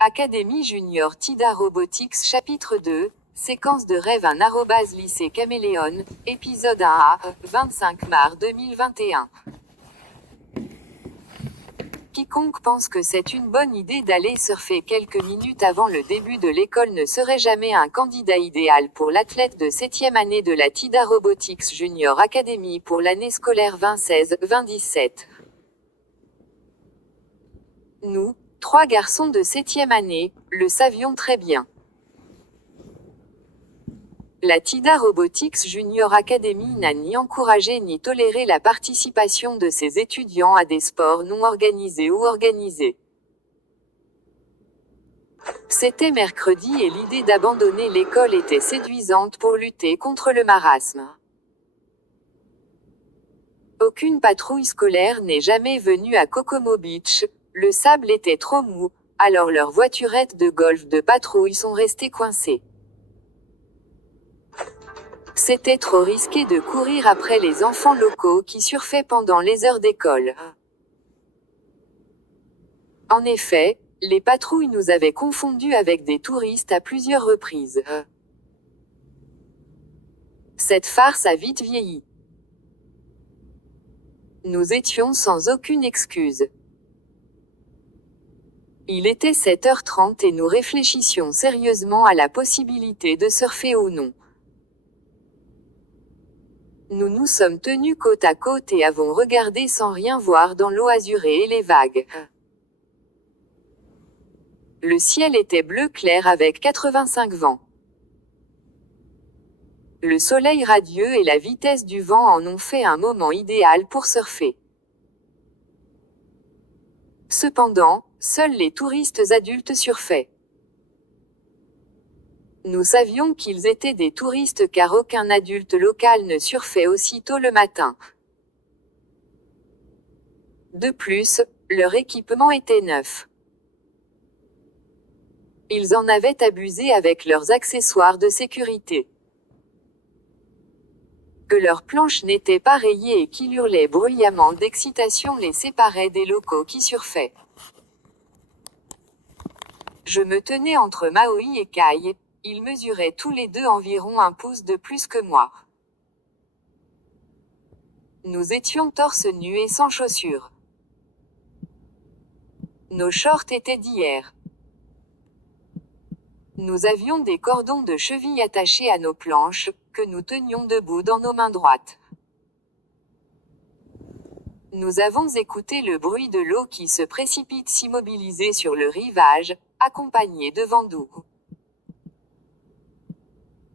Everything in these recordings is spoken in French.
Académie Junior Tida Robotics chapitre 2, séquence de rêve lycée Caméléon, épisode 1A, 25 mars 2021. Quiconque pense que c'est une bonne idée d'aller surfer quelques minutes avant le début de l'école ne serait jamais un candidat idéal pour l'athlète de 7e année de la Tida Robotics Junior Academy pour l'année scolaire 2016-2017. Nous, 3 garçons de 7e année, le savions très bien. La Tida Robotics Junior Academy n'a ni encouragé ni toléré la participation de ses étudiants à des sports non organisés ou organisés. C'était mercredi et l'idée d'abandonner l'école était séduisante pour lutter contre le marasme. Aucune patrouille scolaire n'est jamais venue à Kokomo Beach, le sable était trop mou, alors leurs voiturettes de golf de patrouille sont restées coincées. C'était trop risqué de courir après les enfants locaux qui surfaient pendant les heures d'école. En effet, les patrouilles nous avaient confondus avec des touristes à plusieurs reprises. Cette farce a vite vieilli. Nous étions sans aucune excuse. Il était 7h30 et nous réfléchissions sérieusement à la possibilité de surfer ou non. Nous nous sommes tenus côte à côte et avons regardé sans rien voir dans l'eau azurée et les vagues. Le ciel était bleu clair avec 85 vents. Le soleil radieux et la vitesse du vent en ont fait un moment idéal pour surfer. Cependant, seuls les touristes adultes surfaient. Nous savions qu'ils étaient des touristes car aucun adulte local ne surfait aussitôt le matin. De plus, leur équipement était neuf. Ils en avaient abusé avec leurs accessoires de sécurité. Que leurs planches n'étaient pas rayées et qu'ils hurlaient bruyamment d'excitation les séparaient des locaux qui surfaient. Je me tenais entre Maui et Kai. Ils mesuraient tous les deux environ 1 pouce de plus que moi. Nous étions torse nu et sans chaussures. Nos shorts étaient d'hier. Nous avions des cordons de cheville attachés à nos planches, que nous tenions debout dans nos mains droites. Nous avons écouté le bruit de l'eau qui se précipite s'immobiliser sur le rivage, accompagné de vent doux.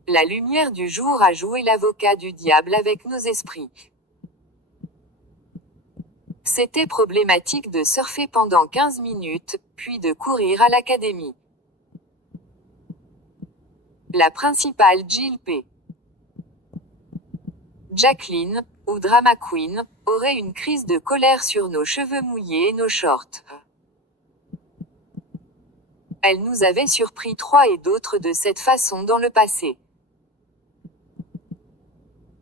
La lumière du jour a joué l'avocat du diable avec nos esprits. C'était problématique de surfer pendant 15 minutes, puis de courir à l'académie. La principale Jill P. Jacqueline, ou Drama Queen, aurait une crise de colère sur nos cheveux mouillés et nos shorts. Elle nous avait surpris 3 et d'autres de cette façon dans le passé.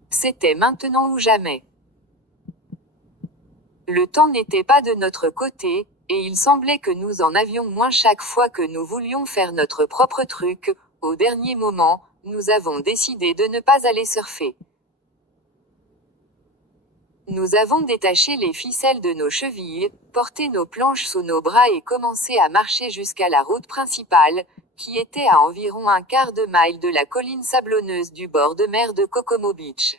C'était maintenant ou jamais. Le temps n'était pas de notre côté, et il semblait que nous en avions moins chaque fois que nous voulions faire notre propre truc. Au dernier moment, nous avons décidé de ne pas aller surfer. Nous avons détaché les ficelles de nos chevilles, porté nos planches sous nos bras et commencé à marcher jusqu'à la route principale, qui était à environ 1/4 de mile de la colline sablonneuse du bord de mer de Kokomo Beach.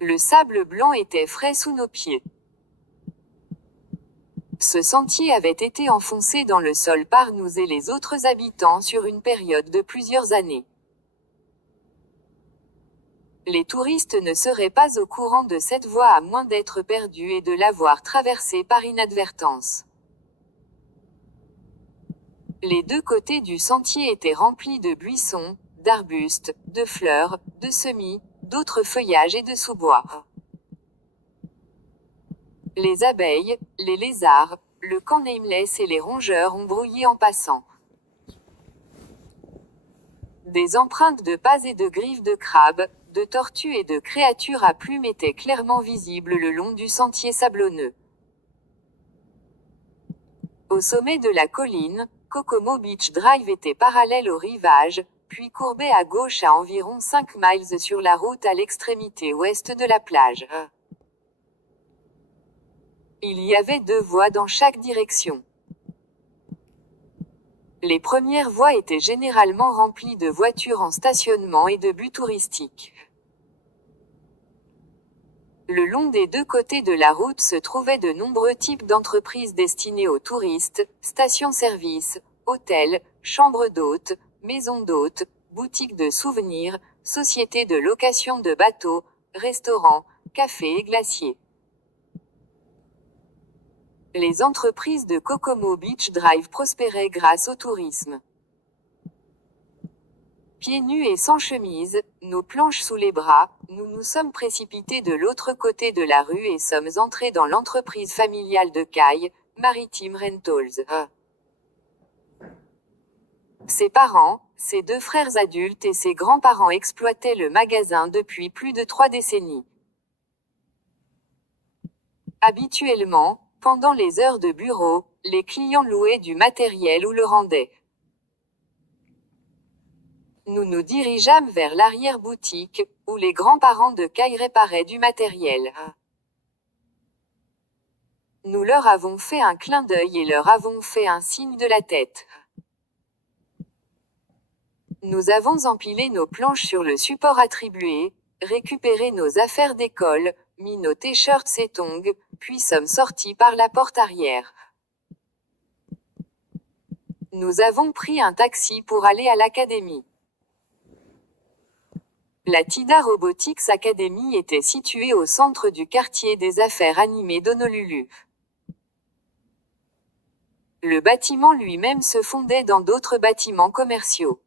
Le sable blanc était frais sous nos pieds. Ce sentier avait été enfoncé dans le sol par nous et les autres habitants sur une période de plusieurs années. Les touristes ne seraient pas au courant de cette voie à moins d'être perdus et de l'avoir traversée par inadvertance. Les 2 côtés du sentier étaient remplis de buissons, d'arbustes, de fleurs, de semis, d'autres feuillages et de sous-bois. Les abeilles, les lézards, le camp nameless et les rongeurs ont brouillé en passant. Des empreintes de pas et de griffes de crabes, de tortues et de créatures à plumes étaient clairement visibles le long du sentier sablonneux. Au sommet de la colline, Kokomo Beach Drive était parallèle au rivage, puis courbé à gauche à environ 5 miles sur la route à l'extrémité ouest de la plage. Il y avait 2 voies dans chaque direction. Les premières voies étaient généralement remplies de voitures en stationnement et de buts touristiques. Le long des 2 côtés de la route se trouvaient de nombreux types d'entreprises destinées aux touristes, stations-service, hôtels, chambres d'hôtes, maisons d'hôtes, boutiques de souvenirs, sociétés de location de bateaux, restaurants, cafés et glaciers. Les entreprises de Kokomo Beach Drive prospéraient grâce au tourisme. Pieds nus et sans chemise, nos planches sous les bras, nous nous sommes précipités de l'autre côté de la rue et sommes entrés dans l'entreprise familiale de Kai, Maritime Rentals. Ses parents, ses 2 frères adultes et ses grands-parents exploitaient le magasin depuis plus de 3 décennies. Habituellement, pendant les heures de bureau, les clients louaient du matériel ou le rendaient. Nous nous dirigeâmes vers l'arrière-boutique, où les grands-parents de Kai réparaient du matériel. Nous leur avons fait un clin d'œil et leur avons fait un signe de la tête. Nous avons empilé nos planches sur le support attribué, récupéré nos affaires d'école, mis nos t-shirts et tongs, puis sommes sortis par la porte arrière. Nous avons pris un taxi pour aller à l'académie. La TIDA Robotics Academy était située au centre du quartier des affaires animées d'Honolulu. Le bâtiment lui-même se fondait dans d'autres bâtiments commerciaux.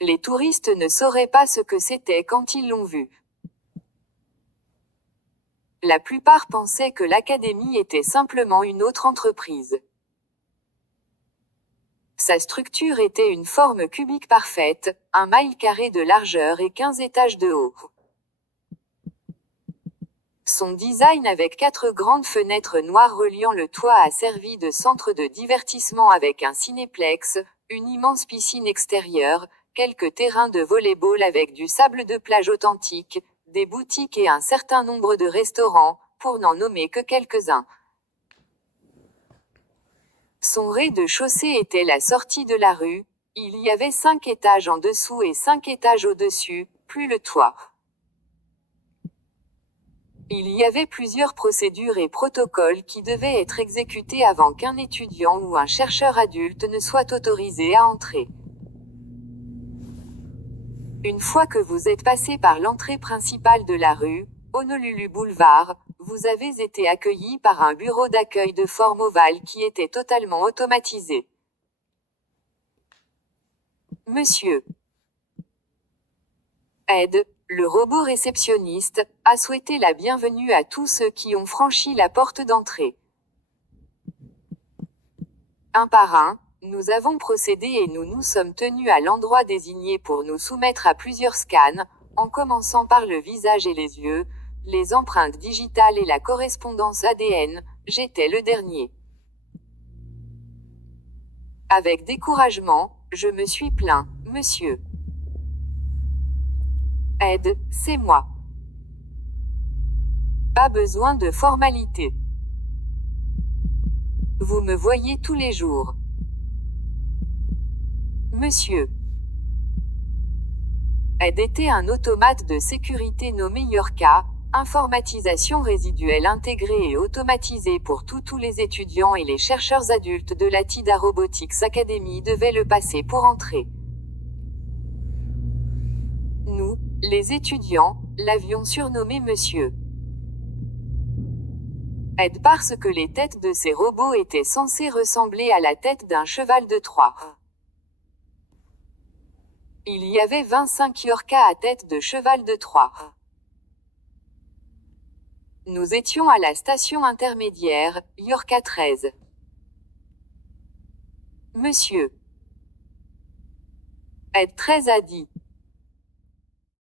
Les touristes ne sauraient pas ce que c'était quand ils l'ont vu. La plupart pensaient que l'académie était simplement une autre entreprise. Sa structure était une forme cubique parfaite, 1 mile carré de largeur et 15 étages de haut. Son design avec 4 grandes fenêtres noires reliant le toit a servi de centre de divertissement avec un cinéplex, une immense piscine extérieure, quelques terrains de volley-ball avec du sable de plage authentique, des boutiques et un certain nombre de restaurants, pour n'en nommer que quelques-uns. Son rez-de-chaussée était la sortie de la rue, il y avait 5 étages en dessous et 5 étages au-dessus, plus le toit. Il y avait plusieurs procédures et protocoles qui devaient être exécutés avant qu'un étudiant ou un chercheur adulte ne soit autorisé à entrer. Une fois que vous êtes passé par l'entrée principale de la rue, Honolulu Boulevard, vous avez été accueilli par un bureau d'accueil de forme ovale qui était totalement automatisé. Monsieur Ed, le robot réceptionniste, a souhaité la bienvenue à tous ceux qui ont franchi la porte d'entrée. Un par un, nous avons procédé et nous nous sommes tenus à l'endroit désigné pour nous soumettre à plusieurs scans, en commençant par le visage et les yeux, les empreintes digitales et la correspondance ADN, j'étais le dernier. Avec découragement, je me suis plaint, monsieur Ed, c'est moi. Pas besoin de formalité. Vous me voyez tous les jours. Monsieur Ed était un automate de sécurité nommé Yorka, informatisation résiduelle intégrée et automatisée pour tous les étudiants et les chercheurs adultes de la TIDA Robotics Academy devaient le passer pour entrer. Nous, les étudiants, l'avions surnommé Monsieur Ed parce que les têtes de ces robots étaient censées ressembler à la tête d'un cheval de Troie. Il y avait 25 Yorka à tête de cheval de Troie. Nous étions à la station intermédiaire, Yorka 13. Monsieur Ed 13 a dit.